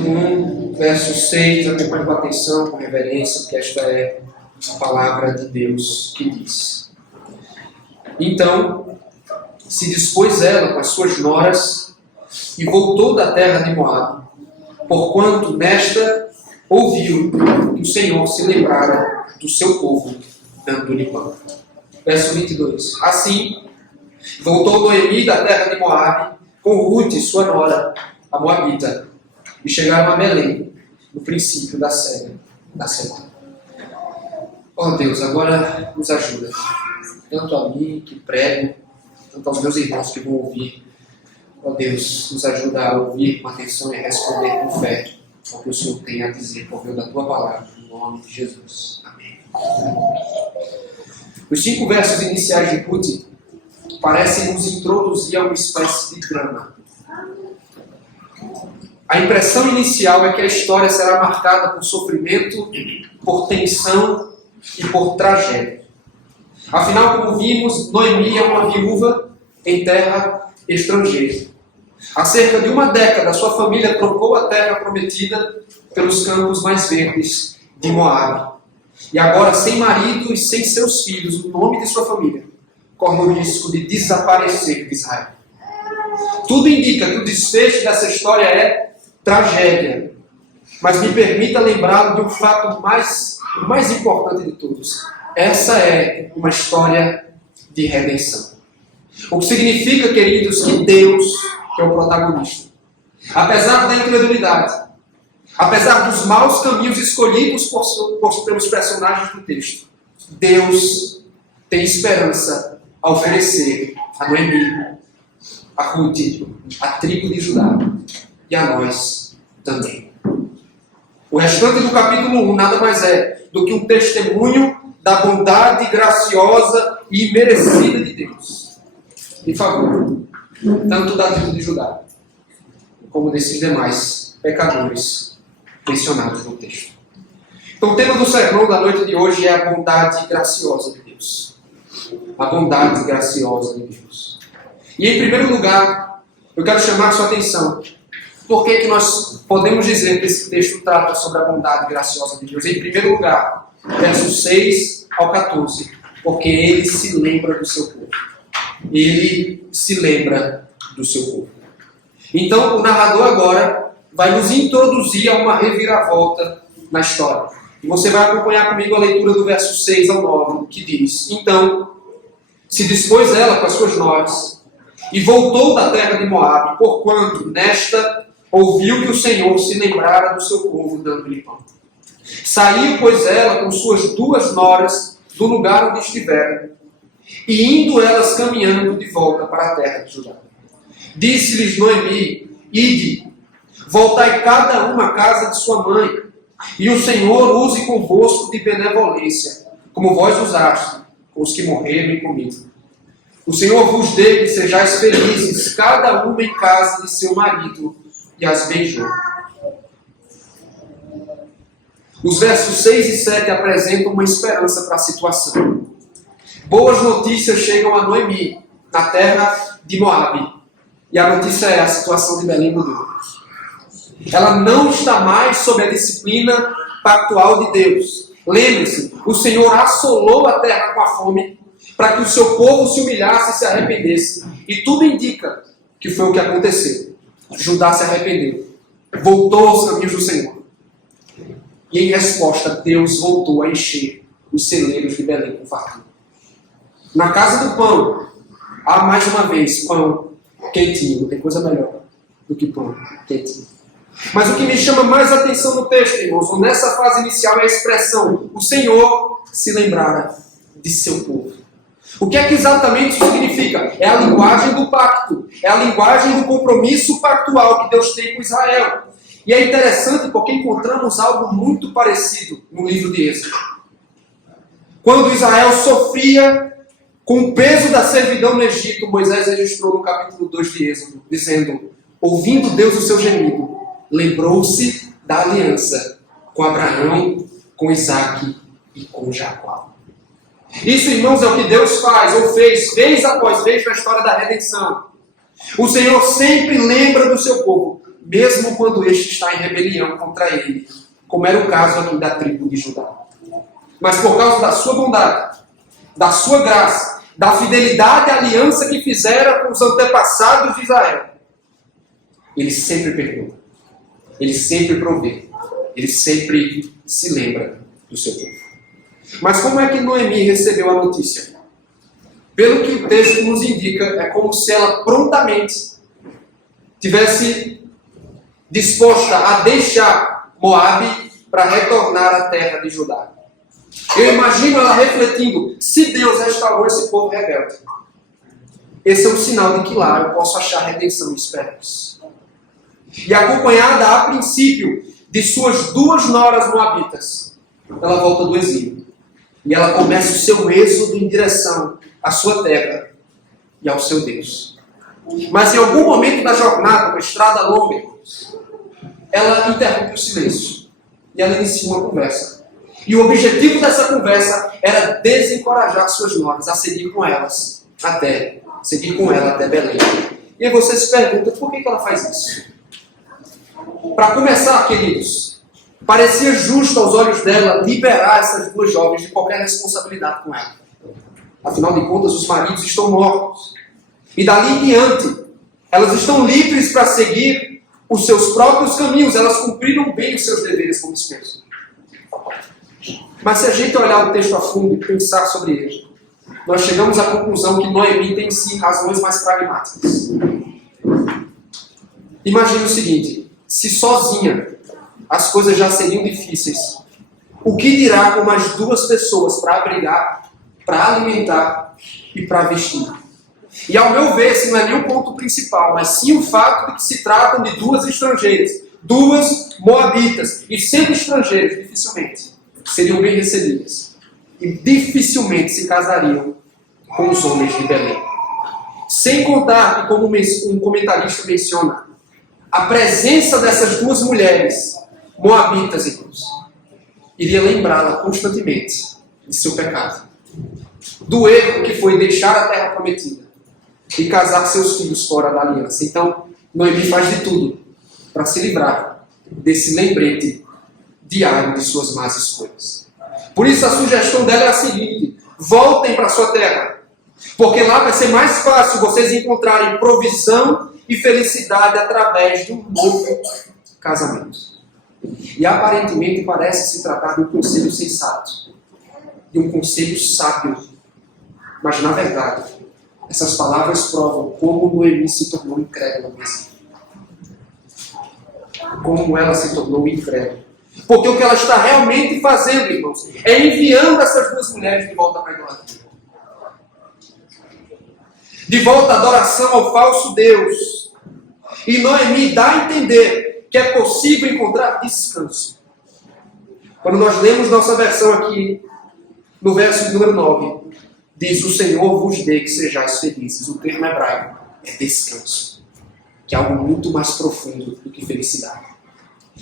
capítulo 1, verso 6, acompanhe com atenção, com reverência, porque esta é a palavra de Deus que diz: Então se dispôs ela com as suas noras e voltou da terra de Moabe, porquanto nesta ouviu que o Senhor se lembrara do seu povo, dando-lhe pão. Verso 22. Assim, voltou Noemi da terra de Moabe, com Ruth, sua nora, a Moabita, e chegaram a Belém, no princípio da semana. Oh Deus, agora nos ajuda, tanto a mim que prego, tanto aos meus irmãos que vão ouvir. Oh Deus, nos ajuda a ouvir com atenção e a responder com fé ao que o Senhor tem a dizer por meio da Tua palavra, no nome de Jesus. Amém. Os 5 versos iniciais de Ruth parecem nos introduzir a uma espécie de drama. A impressão inicial é que a história será marcada por sofrimento, por tensão e por tragédia. Afinal, como vimos, Noemi é uma viúva em terra estrangeira. Há cerca de uma década, sua família trocou a terra prometida pelos campos mais verdes de Moabe. E agora, sem marido e sem seus filhos, o nome de sua família corre o risco de desaparecer de Israel. Tudo indica que o desfecho dessa história é tragédia. Mas me permita lembrá-lo de um fato o mais importante de todos. Essa é uma história de redenção. O que significa, queridos, que Deus é o protagonista. Apesar da incredulidade, apesar dos maus caminhos escolhidos pelos personagens do texto, Deus tem esperança a oferecer a Noemi, a Ruth, a tribo de Judá e a nós também. O restante do capítulo 1 nada mais é do que um testemunho da bondade graciosa e merecida de Deus em favor tanto da tribo de Judá como desses demais pecadores mencionados no texto. Então, o tema do sermão da noite de hoje é a bondade graciosa de Deus. A bondade graciosa de Deus. E em primeiro lugar, eu quero chamar sua atenção. Por que nós podemos dizer que esse texto trata sobre a bondade graciosa de Deus? Em primeiro lugar, versos 6 ao 14. Porque ele se lembra do seu povo. Ele se lembra do seu povo. Então, o narrador agora vai nos introduzir a uma reviravolta na história. E você vai acompanhar comigo a leitura do verso 6 ao 9, que diz: Então, se dispôs ela com as suas noras, e voltou da terra de Moabe, porquanto nesta ouviu que o Senhor se lembrara do seu povo, dando-lhe pão. Saiu, pois, ela com suas 2 noras do lugar onde estiveram, e indo elas caminhando de volta para a terra de Judá. Disse-lhes Noemi: Ide, voltai cada uma à casa de sua mãe, e o Senhor use convosco de benevolência, como vós usaste com os que morreram e comigo. O Senhor vos dê que sejais felizes, cada uma em casa de seu marido, e as beijou. Os versos 6 e 7 apresentam uma esperança para a situação. Boas notícias chegam a Noemi, na terra de Moabe. E a notícia é: a situação de Belém mudou. Ela não está mais sob a disciplina pactual de Deus. Lembre-se, o Senhor assolou a terra com a fome para que o seu povo se humilhasse e se arrependesse. E tudo indica que foi o que aconteceu. Judá se arrependeu. Voltou aos caminhos do Senhor. E em resposta, Deus voltou a encher os celeiros de Belém com fartura. Na casa do pão, há mais uma vez pão quentinho. Não tem coisa melhor do que pão quentinho. Mas o que me chama mais atenção no texto, irmãos, nessa fase inicial, é a expressão: o Senhor se lembrara de seu povo. O que é que exatamente isso significa? É a linguagem do pacto. É a linguagem do compromisso pactual que Deus tem com Israel. E é interessante porque encontramos algo muito parecido no livro de Êxodo. Quando Israel sofria com o peso da servidão no Egito, Moisés registrou no capítulo 2 de Êxodo, dizendo: ouvindo Deus o seu gemido, lembrou-se da aliança com Abraão, com Isaque e com Jacó. Isso, irmãos, é o que Deus faz, ou fez, vez após vez, na história da redenção. O Senhor sempre lembra do seu povo, mesmo quando este está em rebelião contra ele, como era o caso aqui da tribo de Judá. Mas por causa da sua bondade, da sua graça, da fidelidade à aliança que fizera com os antepassados de Israel, ele sempre perdoa, ele sempre provê, ele sempre se lembra do seu povo. Mas como é que Noemi recebeu a notícia? Pelo que o texto nos indica, é como se ela prontamente tivesse disposta a deixar Moabe para retornar à terra de Judá. Eu imagino ela refletindo: se Deus restaurou esse povo rebelde, esse é um sinal de que lá eu posso achar redenção e esperança. E acompanhada a princípio de suas 2 noras moabitas, ela volta do exílio. E ela começa o seu êxodo em direção à sua terra e ao seu Deus. Mas em algum momento da jornada, uma estrada longa, ela interrompe o silêncio. E ela inicia uma conversa. E o objetivo dessa conversa era desencorajar suas noras a seguir com ela até Belém. E aí você se pergunta, por que ela faz isso? Para começar, queridos, parecia justo aos olhos dela liberar essas 2 jovens de qualquer responsabilidade com ela. Afinal de contas, os maridos estão mortos. E dali em diante, elas estão livres para seguir os seus próprios caminhos. Elas cumpriram bem os seus deveres como esposa. Mas se a gente olhar o texto a fundo e pensar sobre ele, nós chegamos à conclusão que Noemi tem sim razões mais pragmáticas. Imagine o seguinte: se sozinha as coisas já seriam difíceis, o que dirá com mais 2 pessoas para abrigar, para alimentar e para vestir? E ao meu ver, esse não é nem o ponto principal, mas sim o fato de que se tratam de 2 estrangeiras, 2 moabitas, e sendo estrangeiros, dificilmente seriam bem recebidas. E dificilmente se casariam com os homens de Belém. Sem contar que, como um comentarista menciona, a presença dessas 2 mulheres moabitas, irmãos, iria lembrá-la constantemente de seu pecado. Do erro que foi deixar a terra prometida e casar seus filhos fora da aliança. Então, Noemi faz de tudo para se livrar desse lembrete diário de suas más escolhas. Por isso a sugestão dela é a seguinte: voltem para sua terra, porque lá vai ser mais fácil vocês encontrarem provisão e felicidade através de um novo casamento. E aparentemente parece se tratar de um conselho sensato, de um conselho sábio. Mas na verdade, essas palavras provam como Noemi se tornou incrédula mesmo. Como ela se tornou incrédula. Porque o que ela está realmente fazendo, irmãos, é enviando essas 2 mulheres de volta para a idolatria. De volta à adoração ao falso Deus. E Noemi dá a entender que é possível encontrar descanso. Quando nós lemos nossa versão aqui, no verso número 9, diz: o Senhor vos dê que sejais felizes. O termo hebraico é descanso, que é algo muito mais profundo do que felicidade.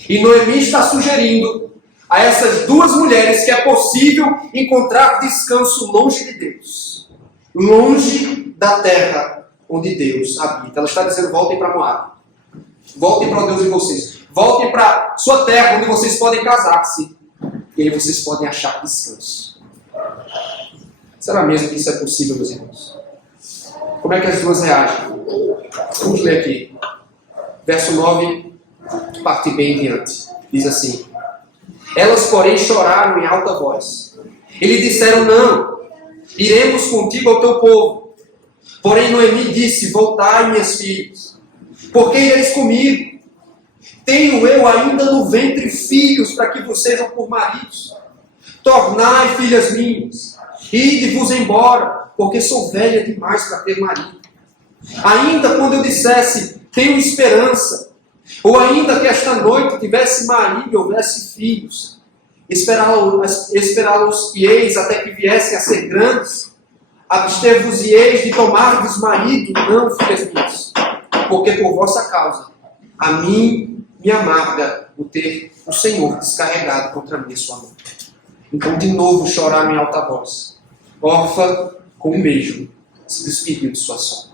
E Noemi está sugerindo a essas 2 mulheres que é possível encontrar descanso longe de Deus, longe da terra onde Deus habita. Ela está dizendo: voltem para Moab, voltem para o Deus de vocês, voltem para sua terra onde vocês podem casar-se, e aí vocês podem achar descanso. Será mesmo que isso é possível, meus irmãos? Como é que as 2 reagem? Vamos ler aqui. Verso 9, parte bem em diante. Diz assim: elas, porém, choraram em alta voz. E lhe disseram: não, iremos contigo ao teu povo. Porém Noemi disse: voltai, minhas filhas, porque ireis comigo? Tenho eu ainda no ventre filhos para que vos sejam por maridos. Tornai, filhas minhas, ide-vos embora, porque sou velha demais para ter marido. Ainda quando eu dissesse: tenho esperança, ou ainda que esta noite tivesse marido e houvesse filhos, esperá-los-eis até que viessem a ser grandes, abster-vos-eis de tomar-vos marido? Não, filhas minhas, porque por vossa causa a mim me amarga o ter o Senhor descarregado contra mim a sua mão. Então de novo choraram em alta voz. Órfã, com um beijo, se despediu de sua sogra.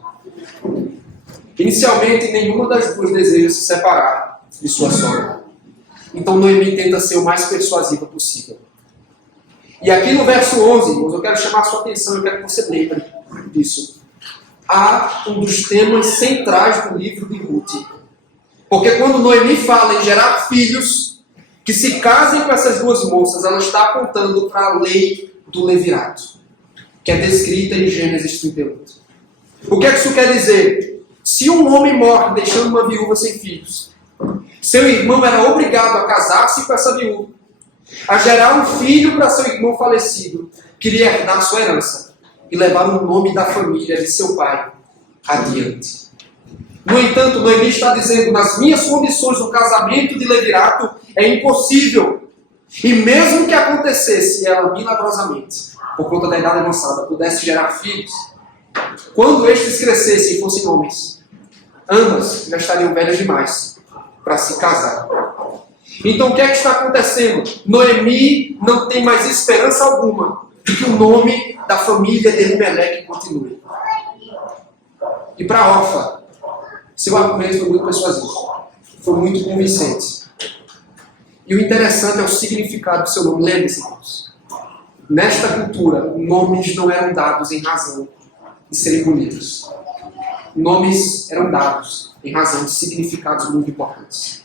Inicialmente, nenhuma das duas deseja se separar de sua sogra. Então Noemi tenta ser o mais persuasiva possível. E aqui no verso 11, irmãos, eu quero chamar a sua atenção, eu quero que você lembre disso. Há um dos temas centrais do livro de Ruth. Porque quando Noemi fala em gerar filhos que se casem com essas duas moças, ela está apontando para a lei do levirato, que é descrita em Gênesis 38. O que é que isso quer dizer? Se um homem morre deixando uma viúva sem filhos, seu irmão era obrigado a casar-se com essa viúva, a gerar um filho para seu irmão falecido, que lhe herdar sua herança e levar o nome da família de seu pai adiante. No entanto, Noemi está dizendo, nas minhas condições do casamento de levirato é impossível. E mesmo que acontecesse ela milagrosamente, por conta da idade avançada, pudesse gerar filhos, quando estes crescessem e fossem homens, ambas já estariam velhas demais para se casar. Então o que é que está acontecendo? Noemi não tem mais esperança alguma de que o nome da família de Elimeleque continue. E para Orfa, seu argumento foi muito persuasivo, foi muito convincente. E o interessante é o significado do seu nome. Lembre-se, irmãos, nesta cultura, nomes não eram dados em razão de serem bonitos. Nomes eram dados em razão de significados muito importantes.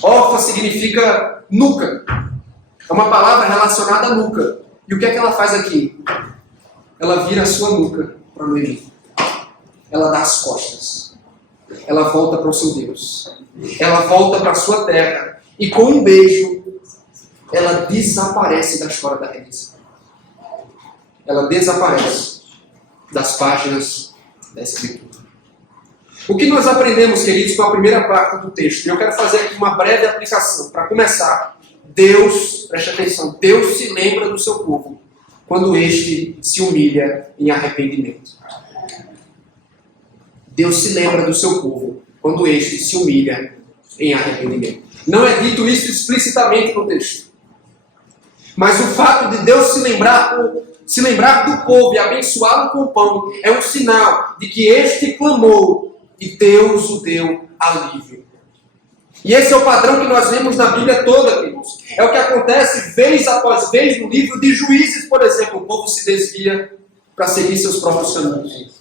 Orfa significa nuca. É uma palavra relacionada à nuca. E o que é que ela faz aqui? Ela vira a sua nuca para Noemi. Ela dá as costas. Ela volta para o seu Deus. Ela volta para a sua terra. E com um beijo, ela desaparece da história da redenção. Ela desaparece das páginas da Escritura. O que nós aprendemos, queridos, com a primeira parte do texto? E eu quero fazer aqui uma breve aplicação. Para começar, Deus, preste atenção, Deus se lembra do seu povo quando este se humilha em arrependimento. Deus se lembra do seu povo quando este se humilha em arrependimento. Não é dito isso explicitamente no texto. Mas o fato de Deus se lembrar do povo e abençoá-lo com o pão é um sinal de que este clamou e Deus o deu alívio. E esse é o padrão que nós vemos na Bíblia toda, queridos. É o que acontece vez após vez no livro de Juízes, por exemplo. O povo se desvia para seguir seus próprios caminhos.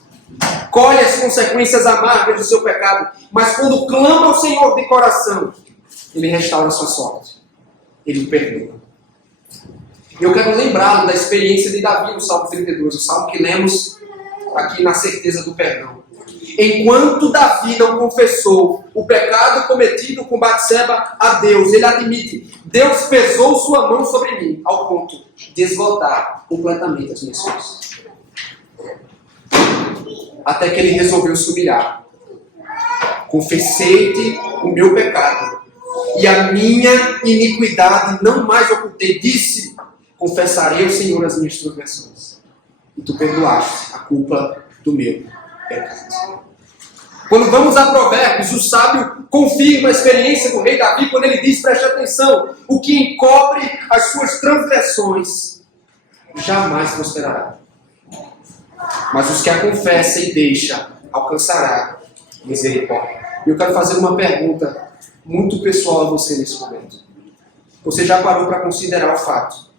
Colhe as consequências amargas do seu pecado. Mas quando clama ao Senhor de coração, Ele restaura a sua sorte. Ele o perdoa. Eu quero lembrá-lo da experiência de Davi no Salmo 32, o salmo que lemos aqui na certeza do perdão. Enquanto Davi não confessou o pecado cometido com Batseba a Deus, ele admite, Deus pesou sua mão sobre mim, ao ponto de esgotar completamente as minhas forças. Até que ele resolveu se humilhar. Confessei-te o meu pecado, e a minha iniquidade não mais ocultei. Disse, confessarei ao Senhor as minhas transgressões, e tu perdoaste a culpa do meu pecado. Quando vamos a Provérbios, o sábio confirma a experiência do rei Davi quando ele diz, preste atenção, o que encobre as suas transgressões jamais prosperará. Mas os que a confessam e deixam alcançará misericórdia. E eu quero fazer uma pergunta muito pessoal a você nesse momento. Você já parou para considerar o fato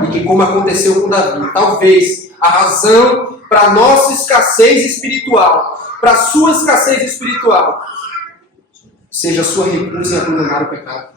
de que, como aconteceu com Davi, talvez a razão para a nossa escassez espiritual, para a sua escassez espiritual, seja a sua recusa em abandonar o pecado?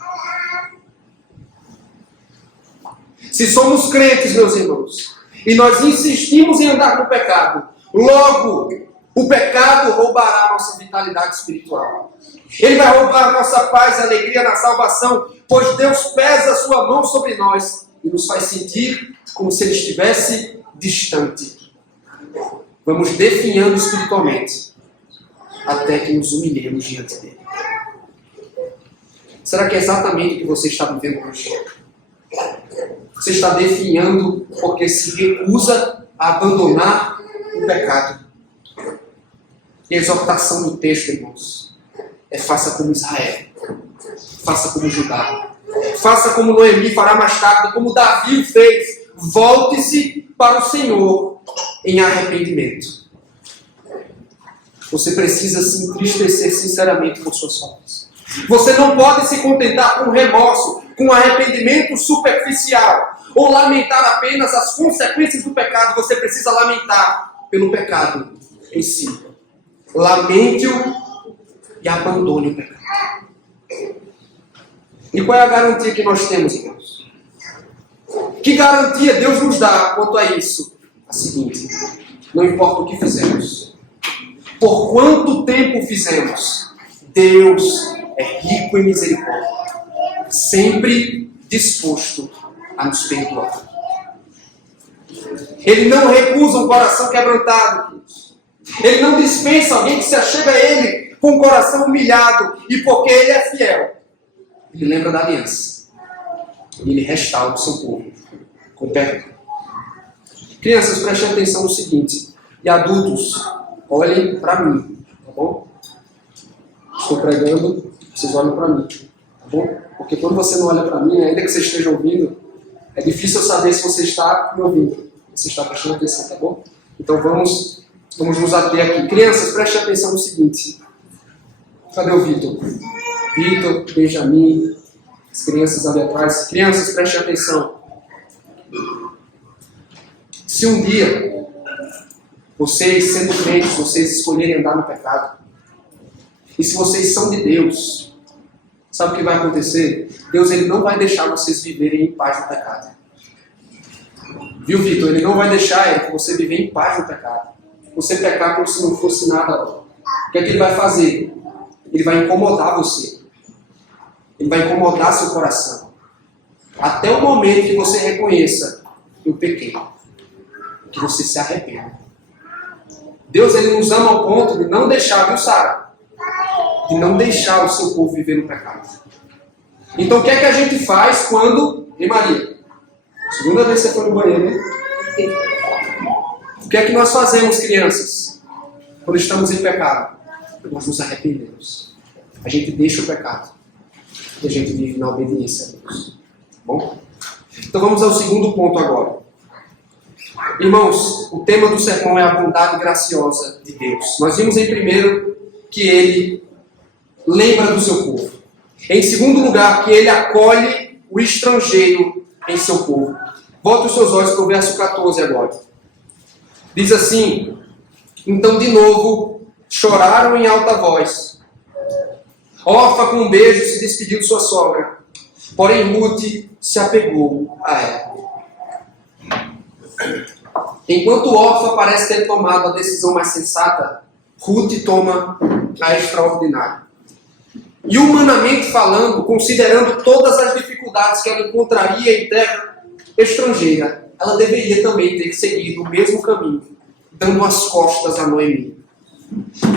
Se somos crentes, meus irmãos, e nós insistimos em andar no pecado, logo o pecado roubará a nossa vitalidade espiritual. Ele vai roubar a nossa paz e alegria na salvação, pois Deus pesa a sua mão sobre nós e nos faz sentir como se Ele estivesse distante. Vamos definhando espiritualmente até que nos humilhemos diante dele. Será que é exatamente o que você está vivendo hoje? Você está definhando porque se recusa a abandonar o pecado. E a exortação do texto, irmãos, é faça como Israel, faça como Judá, faça como Noemi fará mais tarde, como Davi o fez. Volte-se para o Senhor em arrependimento. você precisa se entristecer sinceramente por suas faltas. Você não pode se contentar com remorso, com arrependimento superficial, ou lamentar apenas as consequências do pecado. Você precisa lamentar pelo pecado em si. Lamente-o e abandone o pecado. E qual é a garantia que nós temos, irmãos? Que garantia Deus nos dá quanto a isso? A seguinte: não importa o que fizemos, por quanto tempo fizemos, Deus é rico em misericórdia, sempre disposto a nos perdoar. Ele não recusa um coração quebrantado. Ele não dispensa alguém que se achega a Ele com o coração humilhado. E porque Ele é fiel, Ele lembra da aliança. E Ele restaura o seu povo com perdão. Crianças, prestem atenção no seguinte. E adultos, olhem para mim. Tá bom? Estou pregando, vocês olhem para mim. Tá bom? Porque quando você não olha para mim, ainda que você esteja ouvindo, é difícil eu saber se você está me ouvindo. Você está prestando atenção, tá bom? Então vamos nos ater aqui. Crianças, prestem atenção no seguinte. Cadê o Vitor? Vitor, Benjamin, as crianças ali atrás. Crianças, prestem atenção. Se um dia vocês, sendo crentes, vocês escolherem andar no pecado, e se vocês são de Deus, sabe o que vai acontecer? Deus, Ele não vai deixar vocês viverem em paz no pecado. Viu, Vitor? Ele não vai deixar você viver em paz no pecado. Você pecar como se não fosse nada. O que é que Ele vai fazer? Ele vai incomodar você. Ele vai incomodar seu coração. Até o momento que você reconheça: eu pequei. Que você se arrependa. Deus, Ele nos ama ao ponto de não deixar, viu, Sara? De não deixar o seu povo viver no pecado. Então o que é que a gente faz quando... Ei, Maria? Segunda vez que você foi no banheiro, hein? O que é que nós fazemos, crianças? Quando estamos em pecado? Nós nos arrependemos. A gente deixa o pecado. E a gente vive na obediência a Deus. Tá bom? Então vamos ao segundo ponto agora. Irmãos, o tema do sermão é a bondade graciosa de Deus. Nós vimos em primeiro que Ele lembra do seu povo. Em segundo lugar, que Ele acolhe o estrangeiro em seu povo. Volte os seus olhos para o verso 14 agora. Diz assim: então de novo choraram em alta voz. Orfa com um beijo se despediu de sua sogra. Porém Ruth se apegou a ela. Enquanto Orfa parece ter tomado a decisão mais sensata, Ruth toma a extraordinária. E humanamente falando, considerando todas as dificuldades que ela encontraria em terra estrangeira, ela deveria também ter seguido o mesmo caminho, dando as costas a Noemi.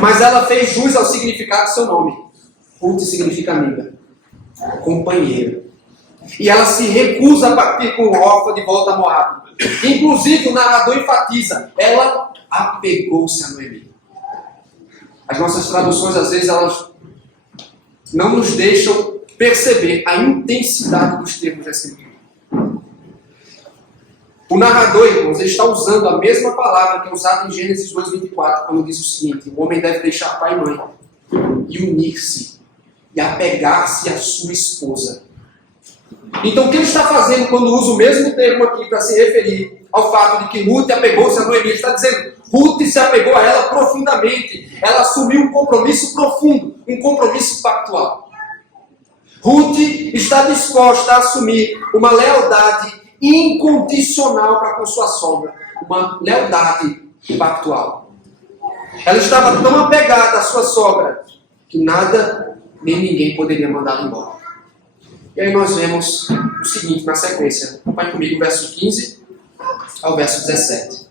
Mas ela fez jus ao significado do seu nome. Ruth significa amiga, companheira. E ela se recusa a partir com Orfa de volta a Moabe. Inclusive, o narrador enfatiza: ela apegou-se a Noemi. As nossas traduções, às vezes, elas não nos deixam perceber a intensidade dos termos da Escritura. O narrador, irmãos, ele está usando a mesma palavra que é usada em Gênesis 2:24, quando diz o seguinte: o homem deve deixar pai e mãe e unir-se e apegar-se à sua esposa. Então, o que ele está fazendo quando usa o mesmo termo aqui para se referir ao fato de que Ruth apegou-se a Noemi? Ele está dizendo: Ruth se apegou a ela profundamente. Ela assumiu um compromisso profundo, um compromisso pactual. Ruth está disposta a assumir uma lealdade incondicional para com sua sogra, uma lealdade pactual. Ela estava tão apegada à sua sogra que nada nem ninguém poderia mandá-la embora. E aí nós vemos o seguinte na sequência. Acompanhe comigo o verso 15 ao verso 17.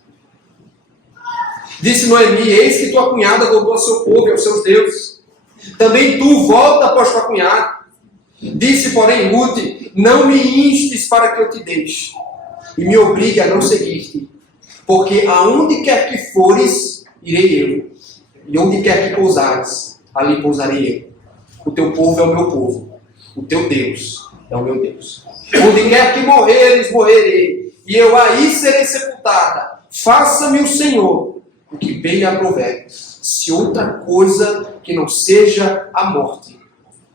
Disse Noemi: eis que tua cunhada voltou ao seu povo e aos seus deuses. Também tu volta após tua cunhada. Disse, porém, Ruth: não me instes para que eu te deixe, e me obrigue a não seguir-te, porque aonde quer que fores, irei eu, e onde quer que pousares, ali pousarei eu. O teu povo é o meu povo, o teu Deus é o meu Deus. Onde quer que morreres, morrerei, e eu aí serei sepultada. Faça-me o Senhor o que bem lhe aprover, se outra coisa que não seja a morte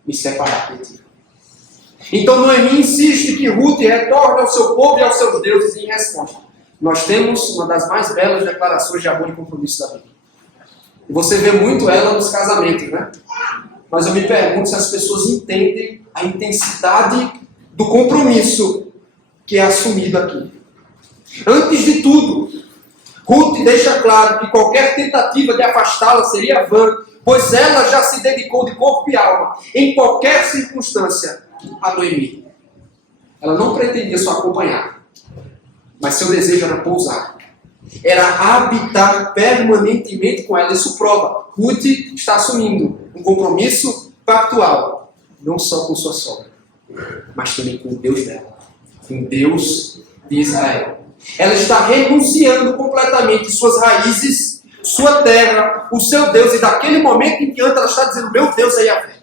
me separar de ti. Então Noemi insiste que Ruth retorne ao seu povo e aos seus deuses. Em resposta, nós temos uma das mais belas declarações de amor e compromisso da Bíblia. E você vê muito ela nos casamentos, né? Mas eu me pergunto se as pessoas entendem a intensidade do compromisso que é assumido aqui. Antes de tudo, Ruth deixa claro que qualquer tentativa de afastá-la seria vã, pois ela já se dedicou de corpo e alma, em qualquer circunstância, a Noemi. Ela não pretendia só acompanhar, mas seu desejo era pousar. Era habitar permanentemente com ela. Isso prova. Ruth está assumindo um compromisso pactual, não só com sua sogra, mas também com o Deus dela, com o Deus de Israel. Ela está renunciando completamente suas raízes, sua terra, o seu Deus, e daquele momento em diante ela está dizendo: meu Deus é Yahvé.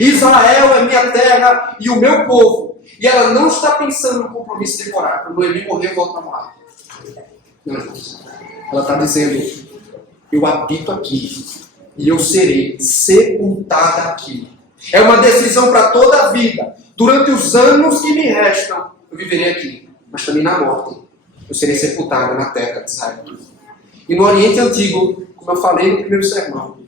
Israel é minha terra e o meu povo. E ela não está pensando no compromisso temporário. Quando Noemi morrer, volta para morar. Não, ela está dizendo: eu habito aqui e eu serei sepultada aqui. É uma decisão para toda a vida. Durante os anos que me restam, eu viverei aqui. Mas também na morte, eu serei sepultada na terra de Israel. E no Oriente Antigo, como eu falei no primeiro sermão,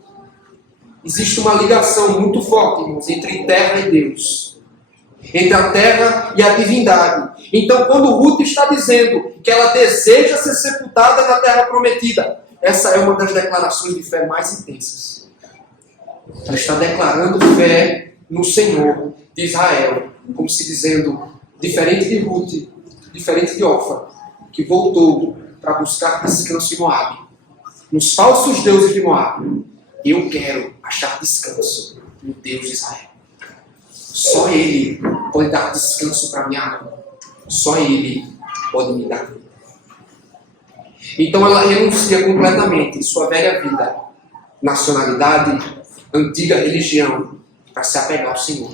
existe uma ligação muito forte, irmãos, entre terra e Deus. Entre a terra e a divindade. Então, quando Ruth está dizendo que ela deseja ser sepultada na terra prometida, essa é uma das declarações de fé mais intensas. Ela está declarando fé no Senhor de Israel, como se dizendo, diferente de Ruth, diferente de Orfa, que voltou para buscar descanso em Moabe, nos falsos deuses de Moabe, eu quero achar descanso no Deus de Israel. Só Ele pode dar descanso para minha alma. Só Ele pode me dar vida. Então ela renuncia completamente sua velha vida, nacionalidade, antiga religião, para se apegar ao Senhor.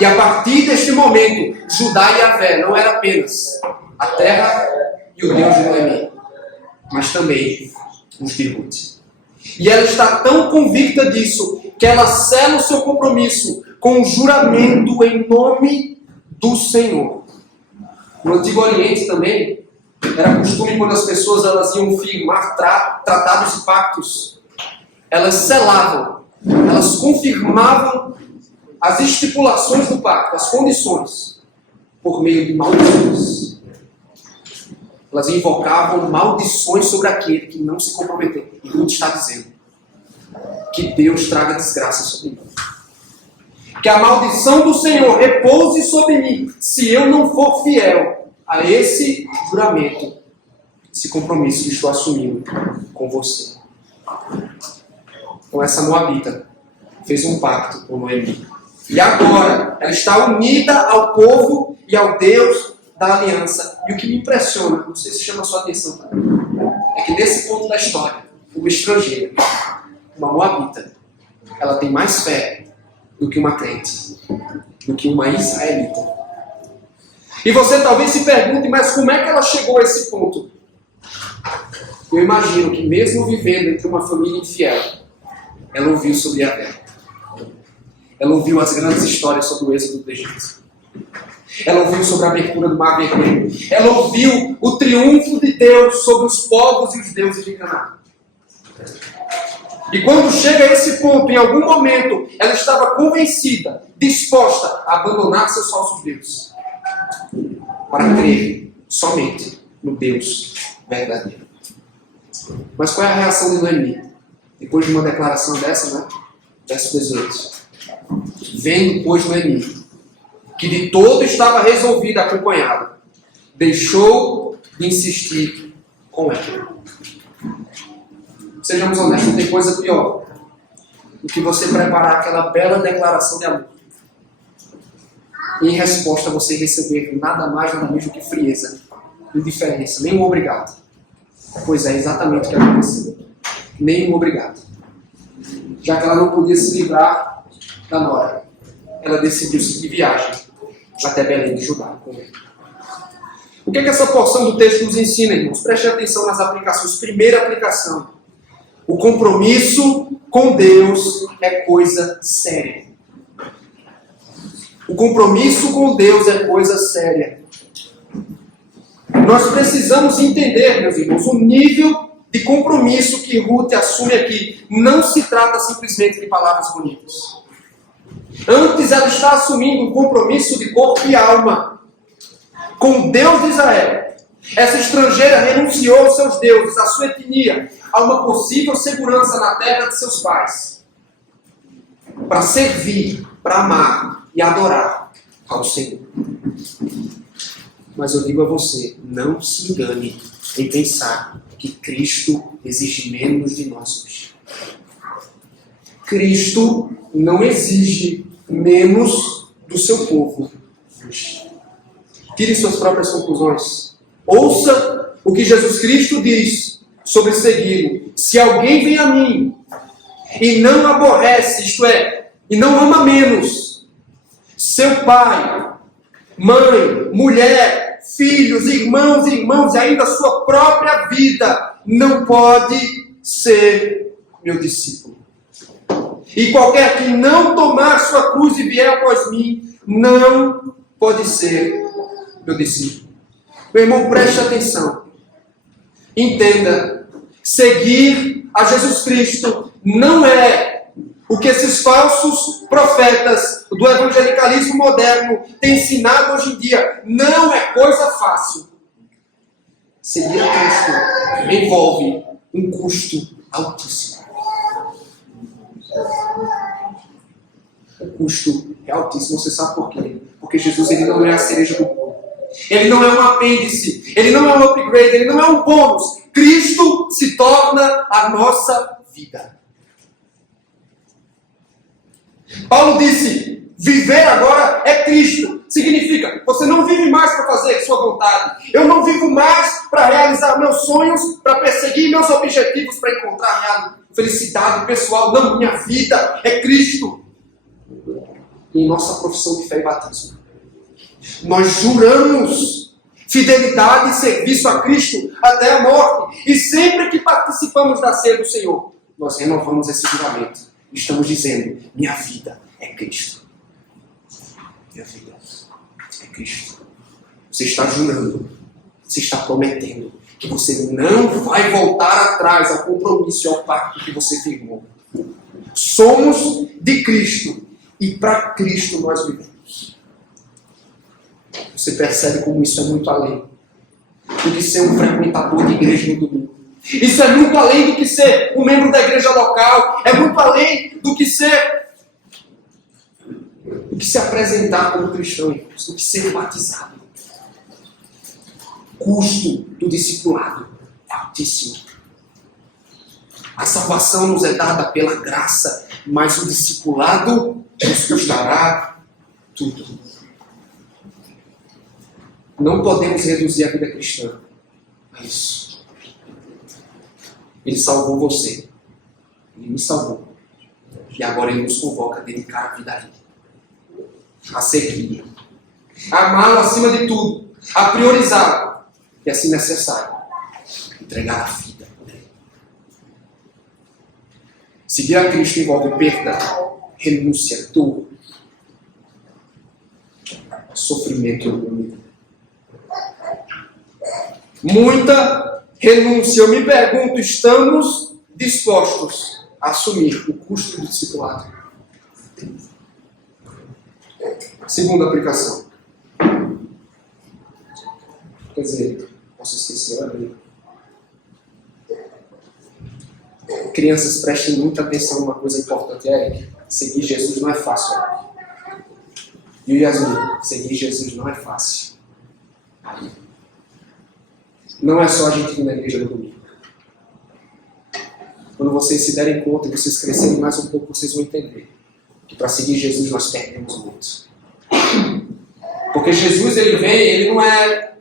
E a partir deste momento, Judá e Yahvé não era apenas a terra e o Deus de Noemi, mas também os de Ruth. E ela está tão convicta disso que ela sela o seu compromisso com um juramento em nome do Senhor. No Antigo Oriente também era costume, quando as pessoas elas iam firmar tratados e pactos, elas selavam, elas confirmavam as estipulações do pacto, as condições, por meio de maldições. Elas invocavam maldições sobre aquele que não se comprometeu. E Ruth está dizendo que Deus traga desgraça sobre mim. Que a maldição do Senhor repouse sobre mim, se eu não for fiel a esse juramento, esse compromisso que estou assumindo com você. Então essa moabita fez um pacto com Noemi. E agora ela está unida ao povo e ao Deus da aliança. E o que me impressiona, não sei se chama a sua atenção também, é que nesse ponto da história, uma estrangeira, uma moabita, ela tem mais fé do que uma crente, do que uma israelita. E você talvez se pergunte, mas como é que ela chegou a esse ponto? Eu imagino que mesmo vivendo entre uma família infiel, ela ouviu sobre Yahvé. Ela ouviu as grandes histórias sobre o êxodo do Egito. Ela ouviu sobre a abertura do Mar Vermelho. Ela ouviu o triunfo de Deus sobre os povos e os deuses de Canaã. E quando chega a esse ponto, em algum momento, ela estava convencida, disposta a abandonar seus falsos deuses, para crer somente no Deus verdadeiro. Mas qual é a reação de Noemi? Depois de uma declaração dessa, né? Verso 18. Vendo, pois, Noemi, que de todo estava resolvida a acompanhá-lo, deixou de insistir com ela. Sejamos honestos, não tem coisa pior do que você preparar aquela bela declaração de amor e em resposta você receber nada mais, nada menos do que frieza, indiferença, nenhum obrigado. Pois é exatamente o que aconteceu. Nenhum obrigado. Já que ela não podia se livrar da nora, ela decidiu seguir viagem até Belém de Judá com ele. O que é que essa porção do texto nos ensina, irmãos? Preste atenção nas aplicações. Primeira aplicação. O compromisso com Deus é coisa séria. O compromisso com Deus é coisa séria. Nós precisamos entender, meus irmãos, o nível de compromisso que Ruth assume aqui. Não se trata simplesmente de palavras bonitas. Antes ela está assumindo um compromisso de corpo e alma com o Deus de Israel. Essa estrangeira renunciou aos seus deuses, à sua etnia, a uma possível segurança na terra de seus pais, para servir, para amar e adorar ao Senhor. Mas eu digo a você, não se engane em pensar que Cristo exige menos de nós hoje. Cristo não exige menos do seu povo hoje. Tire suas próprias conclusões. Ouça o que Jesus Cristo diz sobre segui-lo. Se alguém vem a mim e não aborrece, isto é, e não ama menos seu pai, mãe, mulher, filhos, irmãos e irmãs, e ainda sua própria vida, não pode ser meu discípulo. E qualquer que não tomar sua cruz e vier após mim, não pode ser meu discípulo. Meu irmão, preste atenção. Entenda, seguir a Jesus Cristo não é o que esses falsos profetas do evangelicalismo moderno têm ensinado hoje em dia. Não é coisa fácil. Seguir a Cristo envolve um custo altíssimo. O custo é altíssimo. Você sabe por quê? Porque Jesus ele não é a cereja do bolo. Ele não é um apêndice. Ele não é um upgrade. Ele não é um bônus. Cristo se torna a nossa vida. Paulo disse, viver agora é Cristo. Significa, você não vive mais para fazer sua vontade. Eu não vivo mais para realizar meus sonhos, para perseguir meus objetivos, para encontrar real felicidade pessoal. Não, minha vida é Cristo. E em nossa profissão de fé e batismo, nós juramos fidelidade e serviço a Cristo até a morte. E sempre que participamos da ceia do Senhor, nós renovamos esse juramento. Estamos dizendo, minha vida é Cristo. Minha vida é Cristo. Você está jurando, você está prometendo que você não vai voltar atrás ao compromisso e ao pacto que você firmou. Somos de Cristo e para Cristo nós vivemos. Você percebe como isso é muito além do que ser um frequentador de igreja no domingo. Isso é muito além do que ser um membro da igreja local. É muito além do que se apresentar como cristão, do que ser batizado. O custo do discipulado é altíssimo. A salvação nos é dada pela graça, mas o discipulado nos custará tudo. Não podemos reduzir a vida cristã a isso. Ele salvou você. Ele me salvou. E agora Ele nos convoca a dedicar a vida a Ele. A seguir. A amá-lo acima de tudo. A priorizá-lo. E assim necessário. Entregar a vida por Ele. Seguir a Cristo envolve perda, renúncia, dor, sofrimento e humilhação. Muita renúncia. Eu me pergunto, estamos dispostos a assumir o custo do discipulado? Segunda aplicação. Quer dizer, posso esquecer a Bíblia. Crianças, prestem muita atenção numa coisa importante. Seguir Jesus não é fácil. E o Yasmin, seguir Jesus não é fácil. Não é só a gente ir na igreja no domingo. Quando vocês se derem conta e vocês crescerem mais um pouco, vocês vão entender que para seguir Jesus nós perdemos muito. Porque Jesus, ele vem, ele não é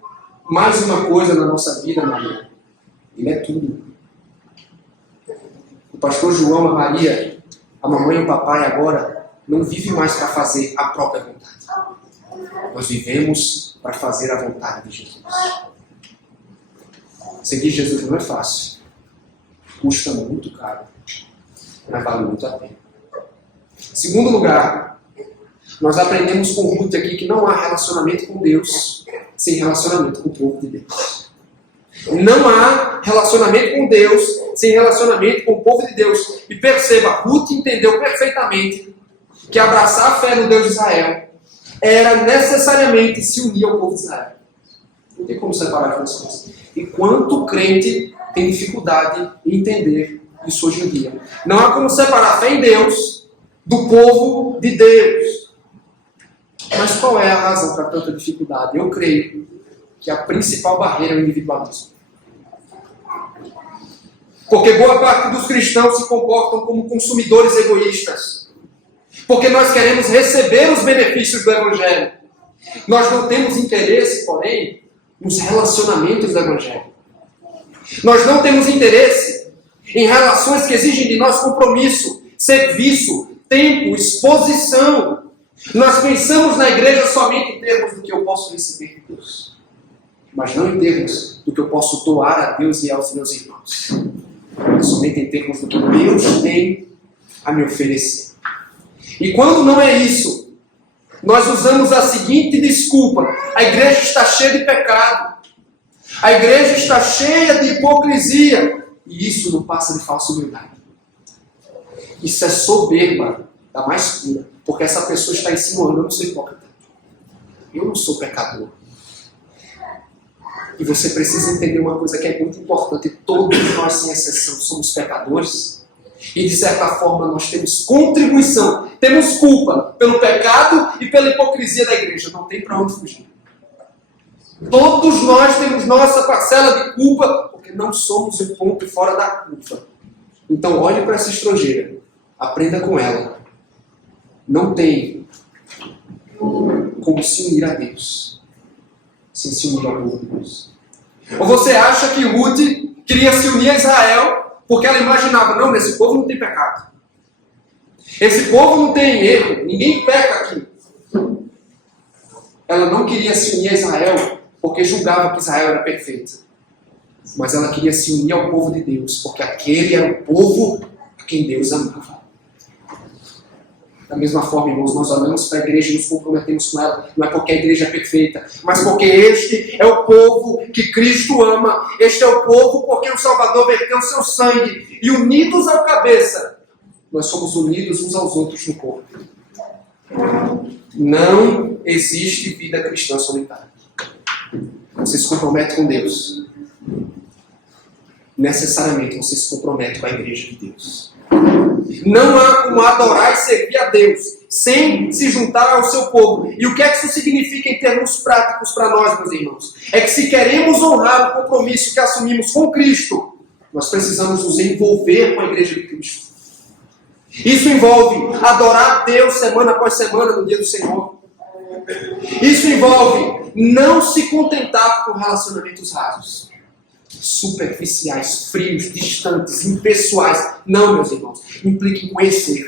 mais uma coisa na nossa vida, Maria. Ele é tudo. O pastor João, a Maria, a mamãe e o papai agora não vivem mais para fazer a própria vontade. Nós vivemos para fazer a vontade de Jesus. Seguir Jesus não é fácil. Custa muito caro. Mas vale muito a pena. Segundo lugar, nós aprendemos com Ruth aqui que não há relacionamento com Deus sem relacionamento com o povo de Deus. Não há relacionamento com Deus sem relacionamento com o povo de Deus. E perceba, Ruth entendeu perfeitamente que abraçar a fé no Deus de Israel era necessariamente se unir ao povo de Israel. Não tem como separar as duas coisas. E quanto crente tem dificuldade em entender isso hoje em dia. Não há como separar a fé em Deus do povo de Deus. Mas qual é a razão para tanta dificuldade? Eu creio que a principal barreira é o individualismo. Porque boa parte dos cristãos se comportam como consumidores egoístas. Porque nós queremos receber os benefícios do Evangelho. Nós não temos interesse, porém, nos relacionamentos do Evangelho. Nós não temos interesse em relações que exigem de nós compromisso, serviço, tempo, exposição. Nós pensamos na igreja somente em termos do que eu posso receber de Deus, mas não em termos do que eu posso doar a Deus e aos meus irmãos. Somente em termos do que Deus tem a me oferecer. E quando não é isso, nós usamos a seguinte desculpa: a igreja está cheia de pecado, a igreja está cheia de hipocrisia, e isso não passa de falsa humildade. Isso é soberba da mais pura, porque essa pessoa está insinuando: eu não sou hipócrita, eu não sou pecador. E você precisa entender uma coisa que é muito importante: todos nós, sem exceção, somos pecadores. E de certa forma nós temos contribuição, temos culpa pelo pecado e pela hipocrisia da igreja. Não tem para onde fugir. Todos nós temos nossa parcela de culpa, porque não somos um ponto fora da curva. Então olhe para essa estrangeira, aprenda com ela. Não tem como se unir a Deus sem se unir ao povo de Deus. Ou você acha que Ruth queria se unir a Israel porque ela imaginava: não, nesse povo não tem pecado. Esse povo não tem erro, ninguém peca aqui. Ela não queria se unir a Israel porque julgava que Israel era perfeita. Mas ela queria se unir ao povo de Deus, porque aquele era o povo a quem Deus amava. Da mesma forma, irmãos, nós olhamos para a igreja e nos comprometemos com ela. Não é porque a igreja é perfeita, mas porque este é o povo que Cristo ama. Este é o povo porque o Salvador verteu o seu sangue. E unidos ao cabeça, nós somos unidos uns aos outros no corpo. Não existe vida cristã solitária. Você se compromete com Deus. Necessariamente você se compromete com a igreja de Deus. Não há como adorar e servir a Deus sem se juntar ao seu povo. E o que é que isso significa em termos práticos para nós, meus irmãos? É que se queremos honrar o compromisso que assumimos com Cristo, nós precisamos nos envolver com a igreja de Cristo. Isso envolve adorar a Deus semana após semana no dia do Senhor. Isso envolve não se contentar com relacionamentos rasos, superficiais, frios, distantes, impessoais. Não, meus irmãos. Implica em conhecer,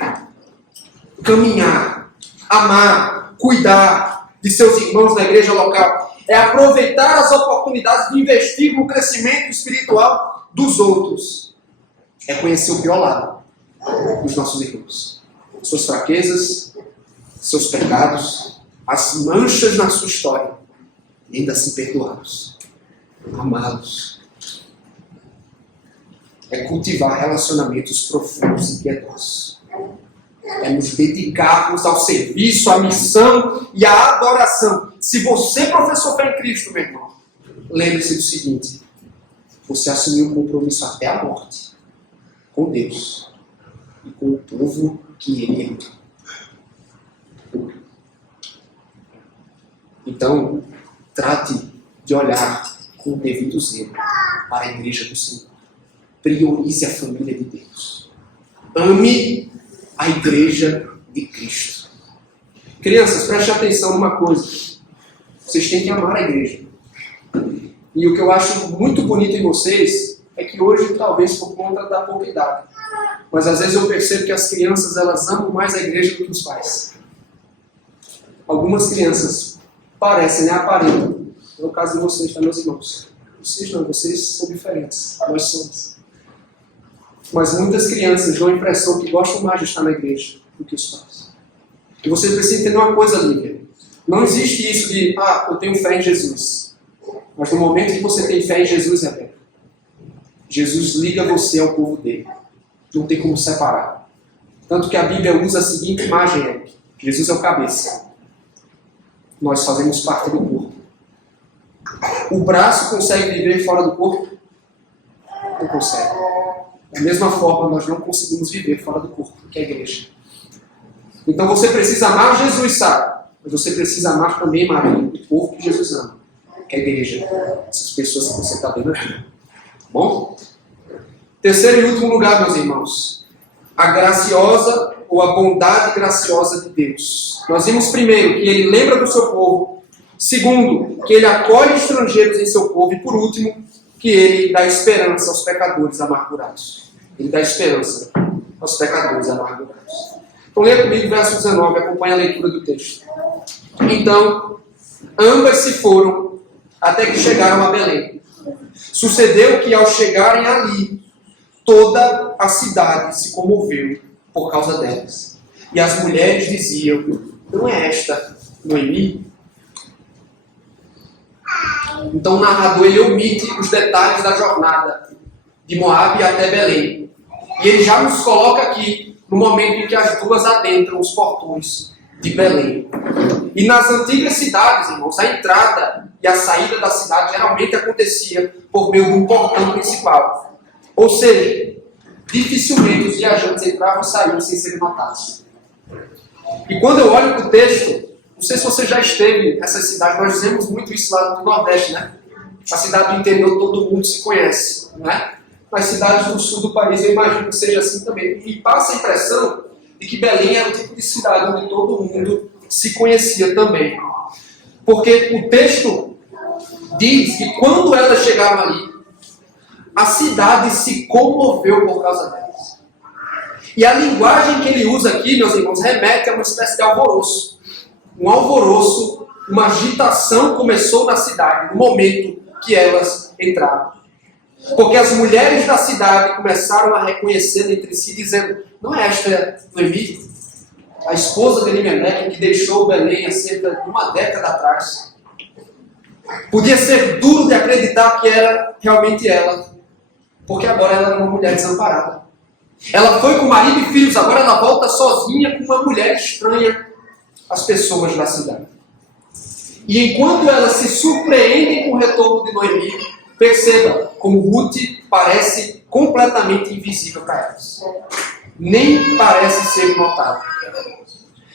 caminhar, amar, cuidar de seus irmãos da igreja local. É aproveitar as oportunidades de investir no crescimento espiritual dos outros. É conhecer o pior lado dos nossos irmãos. Suas fraquezas, seus pecados, as manchas na sua história. E ainda assim perdoá-los, amá-los. É cultivar relacionamentos profundos e piedosos. É nos dedicarmos ao serviço, à missão e à adoração. Se você professou fé em Cristo, meu irmão, lembre-se do seguinte: você assumiu um compromisso até a morte com Deus e com o povo que Ele ama. Então, trate de olhar com o devido zelo para a igreja do Senhor. Priorize a família de Deus. Ame a igreja de Cristo. Crianças, prestem atenção numa coisa. Vocês têm que amar a igreja. E o que eu acho muito bonito em vocês é que hoje, talvez por conta da pouca idade, mas às vezes eu percebo que as crianças elas amam mais a igreja do que os pais. Algumas crianças parecem, né? Aparentam. É o caso de vocês, tá, meus irmãos? Vocês não, vocês são diferentes. Nós somos. Mas muitas crianças dão a impressão que gostam mais de estar na igreja do que os pais. E você precisa entender uma coisa, Lívia. Não existe isso de, eu tenho fé em Jesus. Mas no momento que você tem fé em Jesus, Rebeca, Jesus liga você ao povo dele. Não tem como separar. Tanto que a Bíblia usa a seguinte imagem, Eric. Jesus é o cabeça. Nós fazemos parte do corpo. O braço consegue viver fora do corpo? Não consegue. Da mesma forma, nós não conseguimos viver fora do corpo, que é a igreja. Então você precisa amar Jesus, sabe? Mas você precisa amar também, Maria, o povo que Jesus ama, que é a igreja. Essas pessoas que você está vendo aqui. Tá bom? Terceiro e último lugar, meus irmãos. A graciosa ou a bondade graciosa de Deus. Nós vimos primeiro que ele lembra do seu povo. Segundo, que ele acolhe estrangeiros em seu povo. E por último, que ele dá esperança aos pecadores amargurados. Ele dá esperança aos pecadores amargurados. Então leia comigo o verso 19, acompanhe a leitura do texto. Então, ambas se foram até que chegaram a Belém. Sucedeu que ao chegarem ali, toda a cidade se comoveu por causa delas. E as mulheres diziam, não é esta Noemi? Então o narrador ele omite os detalhes da jornada de Moabe até Belém. E ele já nos coloca aqui no momento em que as duas adentram os portões de Belém. E nas antigas cidades, irmãos, a entrada e a saída da cidade geralmente acontecia por meio de um portão principal. Ou seja, dificilmente os viajantes entravam e saíam sem serem notados. E quando eu olho para o texto, não sei se você já esteve nessas cidades, nós dizemos muito isso lá no Nordeste, né? A cidade do interior todo mundo se conhece, né? Nas cidades do sul do país eu imagino que seja assim também. E passa a impressão de que Belém era o tipo de cidade onde todo mundo se conhecia também. Porque o texto diz que quando elas chegaram ali, a cidade se comoveu por causa delas. E a linguagem que ele usa aqui, meus irmãos, remete a uma espécie de alvoroço. Um alvoroço, uma agitação começou na cidade, no momento que elas entraram. Porque as mulheres da cidade começaram a reconhecer entre si, dizendo, não é esta Noemi, a esposa de Elimelec, que deixou Belém há cerca de uma década atrás. Podia ser duro de acreditar que era realmente ela, porque agora ela era uma mulher desamparada. Ela foi com marido e filhos, agora ela volta sozinha com uma mulher estranha às pessoas da cidade. E enquanto elas se surpreendem com o retorno de Noemi, perceba como Ruth parece completamente invisível para elas. Nem parece ser notada.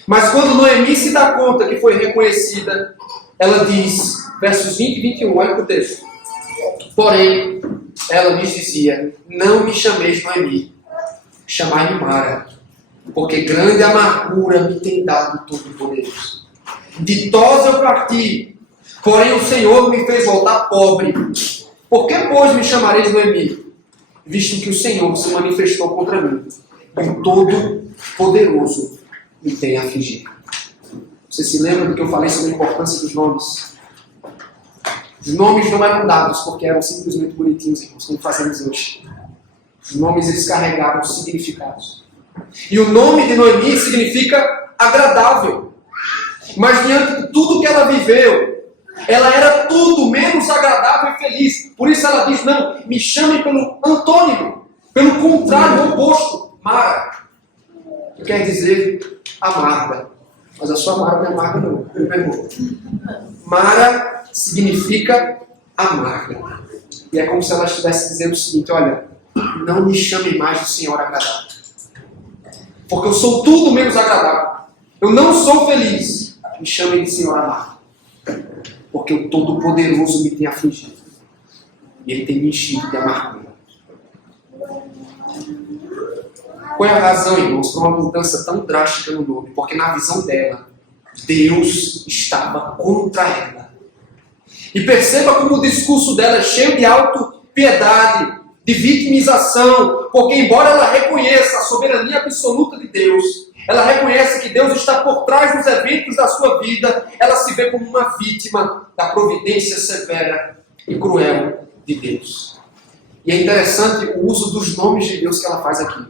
Mas quando Noemi se dá conta que foi reconhecida, ela diz, versos 20 e 21, olha para o texto. Porém, ela lhes dizia, não me chameis Noemi, chamai-me Mara, porque grande amargura me tem dado Todo-Poderoso. Ditosa eu parti, porém o Senhor me fez voltar pobre. Por que, pois, me chamareis Noemi? Visto que o Senhor se manifestou contra mim, e o Todo-Poderoso me tem afligido. Você se lembra do que eu falei sobre a importância dos nomes? Os nomes não eram dados porque eram simplesmente bonitinhos, irmãos, como fazemos hoje. Os nomes eles carregavam significados. E o nome de Noemi significa agradável. Mas diante de tudo que ela viveu, ela era tudo menos agradável e feliz. Por isso ela diz, não, me chamem pelo antônimo, pelo contrário, oposto, Mara. Que quer dizer amarga. Mas a sua Mara não é amarga não, meu irmão. Mara significa amarga. E é como se ela estivesse dizendo o seguinte, olha, não me chamem mais de senhora agradável. Porque eu sou tudo menos agradável. Eu não sou feliz. Me chamem de senhora amarga. Porque o Todo-Poderoso me tem afligido. E Ele tem me enchido de amargura. Qual é a razão, irmãos, para uma mudança tão drástica no nome? Porque na visão dela, Deus estava contra ela. E perceba como o discurso dela é cheio de autopiedade, de vitimização, porque embora ela reconheça a soberania absoluta de Deus, ela reconhece que Deus está por trás dos eventos da sua vida, ela se vê como uma vítima da providência severa e cruel de Deus. E é interessante o uso dos nomes de Deus que ela faz aqui.